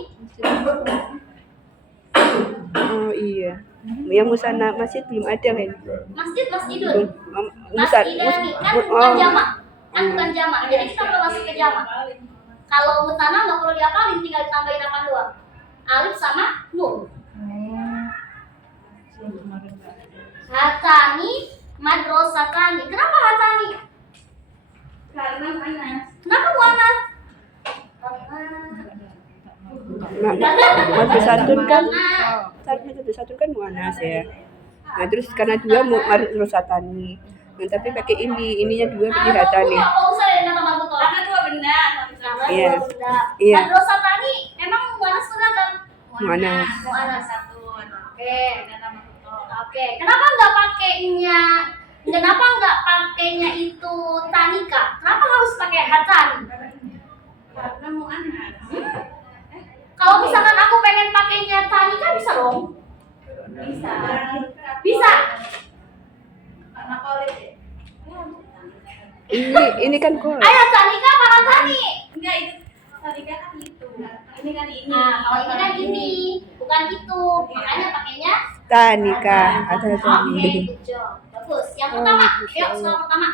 Oh iya. Yang musana masjid belum ada kan? Masjidun. Musan. Masjidani. Kan bukan jamak. Kan bukan jamak. Jadi kita belum masuk ke jamak. Kalau musana nggak perlu diapalin, tinggal ditambahin apa doang. Alif sama nun. Hatani madrasatani. Kenapa hatani? Karena panas. Kenapa muannats? Madrasatun kan? Madrasatun kan muannas ya. Nah terus karena dua madrasatani. Nah, tapi pakai ininya dua berarti hatani. Apa usah ya nama betul? Karena dua benda. Karena Iya. dua benda. Iya. Madrasatani emang muannas benar kan? Muannas. Muannas. Satu. Oke. Oke. Kenapa nggak pakainya itu tanika? Kenapa harus pakai hatani? Karena muannats. Kalau misalkan aku pengen pakainya tanika bisa dong? Bisa. Bisa. Karena kolit ya. Ini kan kol. Ayo tanika apa hatani? Enggak itu. Tadi kan itu. Ini kan ini. Nah, kalau ini kan ini, bukan itu. Makanya pakainya Tanika atau Oke, tani. good job. Bagus. Yang pertama, yuk soal pertama.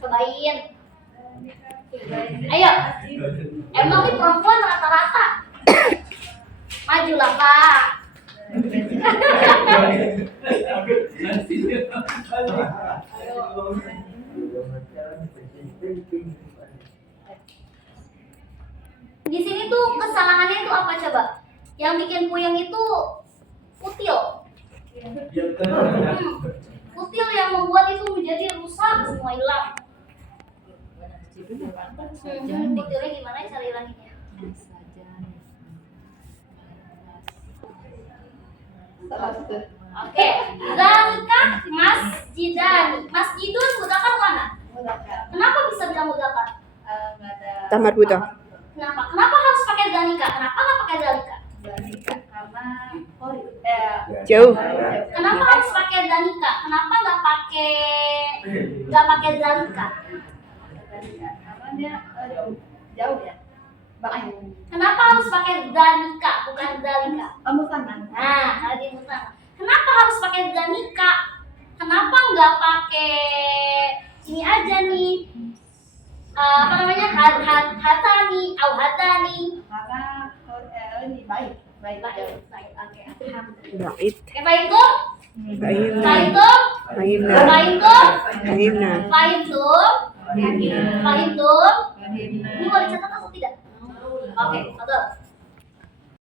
Cobain. Ayo. Emang ini perempuan rata-rata. Majulah, Pak. Di sini tuh kesalahannya itu apa coba? Yang bikin puyeng itu kutil. Kutil yang membuat itu menjadi rusak, semua hilang. Kutilnya gimana cara hilanginnya? salah satu. Oke. Zalika masjidani. Masjidun mudzakkar mana? Mudzakkar. Kenapa bisa bilang mudzakkar? Nggak ada. Tamar buta. Kenapa? Kenapa harus pakai zalika? Kenapa nggak pakai zalika? Zalika karena kori. Jauh. Kenapa harus pakai zalika? Kenapa nggak pakai zalika? Zalika karena dia jauh ya. Bang. Kenapa harus pakai zalika bukan zalika? Musanna. Nah, tadi musanna. Kenapa harus pakai zalika? Kenapa nggak pakai ini aja nih? Apa namanya? Hatani, au hatani. Karena ini baik. Baik, oke. Alhamdulillah. Bait. Oke, baik tuh. Baimna. Baik tuh. Baimna. Baik tuh. Baimna. Baik tuh. Baik tuh. Ini mau dicatat atau tidak? Oke, betul.